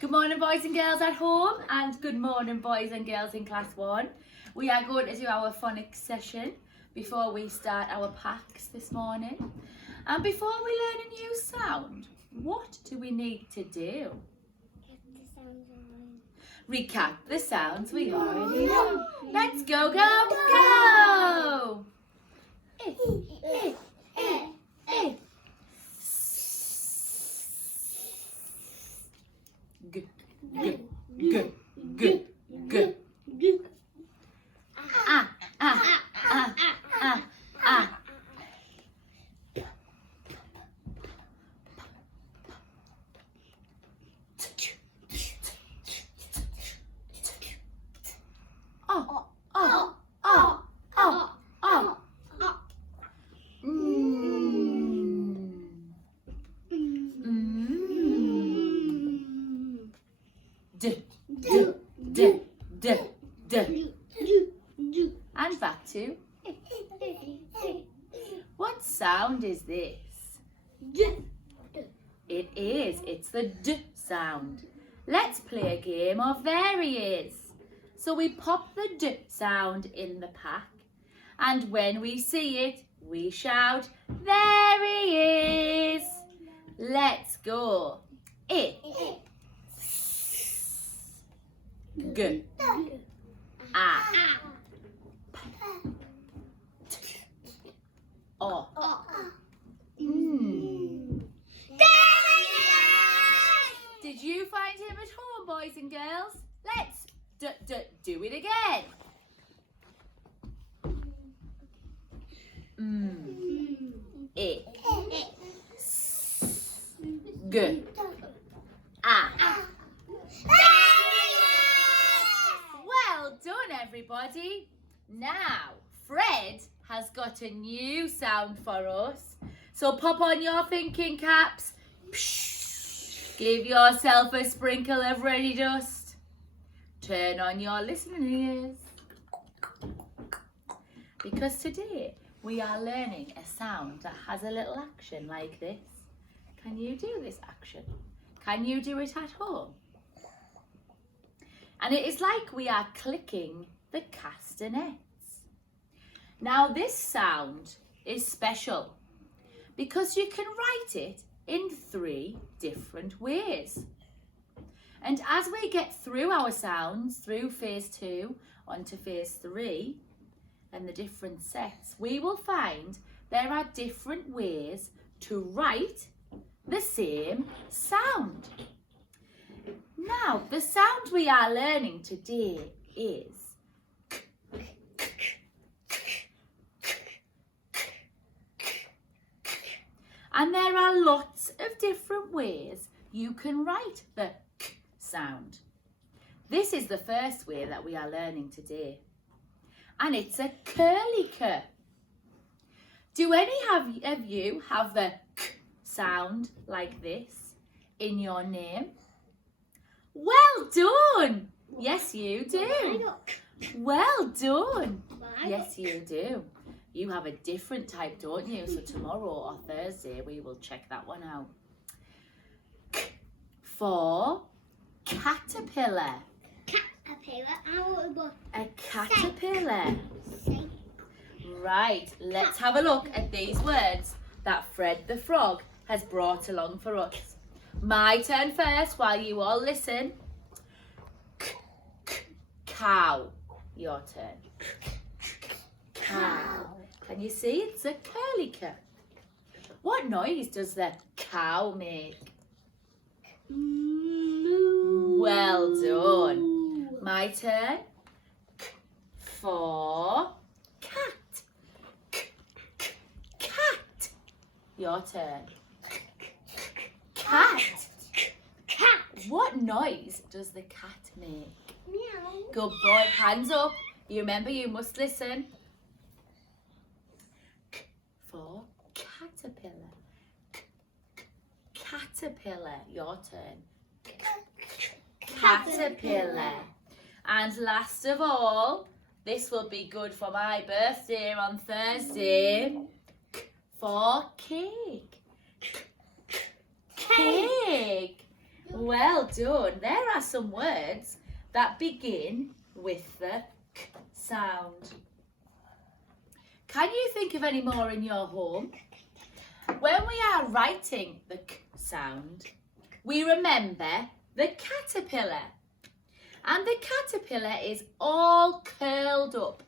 Good morning, boys and girls at home, and good morning, boys and girls in class 1. We are going to do our phonics session before we start our packs this morning. And before we learn a new sound, what do we need to do? Recap the sounds we already know. Let's go, go, go! G, g, g, g, g. Ah, ah, ah, ah, ah. Oh, oh, oh, oh, oh. D, d, d, d, d. And back to. What sound is this? It is. It's the D sound. Let's play a game of There He Is. So we pop the D sound in the pack, and when we see it, we shout, There he is. Let's go. I. G. A. O. Did you find him at home, boys and girls? Let's do it again. I. G. A. Well done, everybody. Now, Fred has got a new sound for us. So pop on your thinking caps. Give yourself a sprinkle of ready dust. Turn on your listening ears. Because today we are learning a sound that has a little action like this. Can you do this action? Can you do it at home? And it is like we are clicking the castanets. Now this sound is special because you can write it in 3 different ways. And as we get through our sounds, through phase 2 onto phase 3 and the different sets, we will find there are different ways to write the same sound. Now, the sound we are learning today is k. And there are lots of different ways you can write the k sound. This is the first way that we are learning today. And it's a curly k. Do any of you have the k sound like this in your name? Well done! Yes, you do. Well done. Yes, you do. You have a different type, don't you? So tomorrow or Thursday, we will check that one out. K for caterpillar. A caterpillar. Right, let's have a look at these words that Fred the Frog has brought along for us. My turn first while you all listen. Cow. Your turn. Cow. Can you see it's a curly cow? What noise does the cow make? Well done. My turn. For cat. Cat. Your turn. Cat. What noise does the cat make? Meow. Good boy. Hands up. You remember you must listen. K for caterpillar. Caterpillar. Your turn. Caterpillar. And last of all, this will be good for my birthday on Thursday. K for cake. Cake. Well done. There are some words that begin with the k sound. Can you think of any more in your home? When we are writing the k sound, we remember the caterpillar. And the caterpillar is all curled up.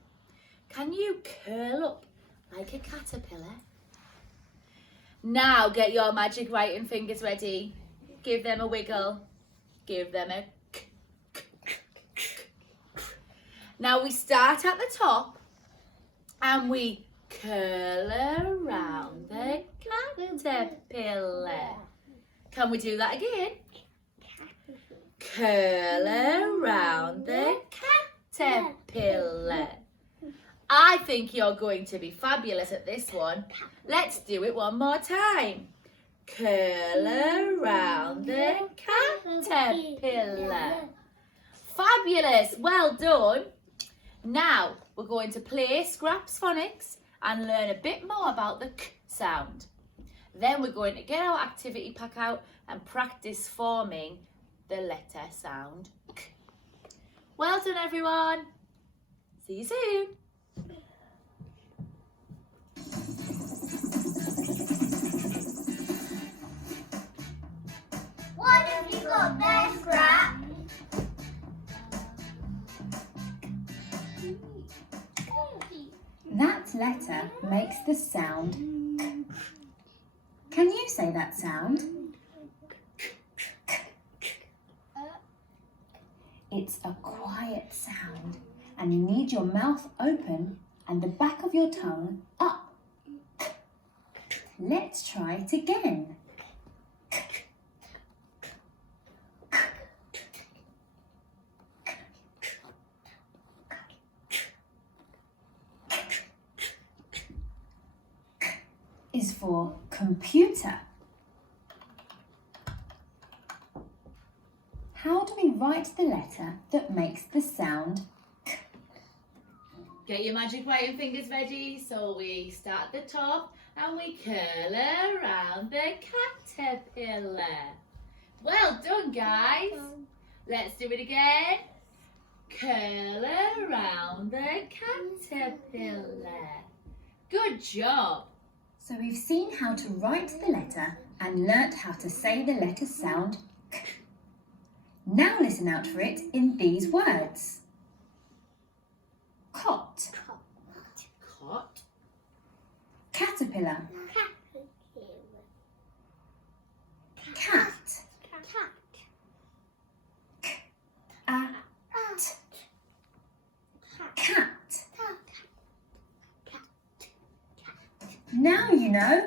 Can you curl up like a caterpillar? Now get your magic writing fingers ready. Give them a wiggle. Give them a k, k, k, k. Now we start at the top and we curl around the caterpillar. Can we do that again? Curl around the caterpillar. I think you're going to be fabulous at this one. Let's do it one more time. Curl around the caterpillar. Fabulous, well done. Now we're going to play Scraps Phonics and learn a bit more about the k sound. Then we're going to get our activity pack out and practice forming the letter sound k. Well done everyone. See you soon. What have you got there, Scrap? That letter makes the sound k. Can you say that sound? It's a quiet sound and you need your mouth open and the back of your tongue up. Let's try it again. Is for computer. How do we write the letter that makes the sound k? Get your magic writing fingers ready. So we start at the top and we curl around the caterpillar. Well done, guys. Let's do it again. Curl around the caterpillar. Good job. So we've seen how to write the letter and learnt how to say the letter sound k. Now listen out for it in these words. Cot, Cot. caterpillar, cat, cat. Now you know.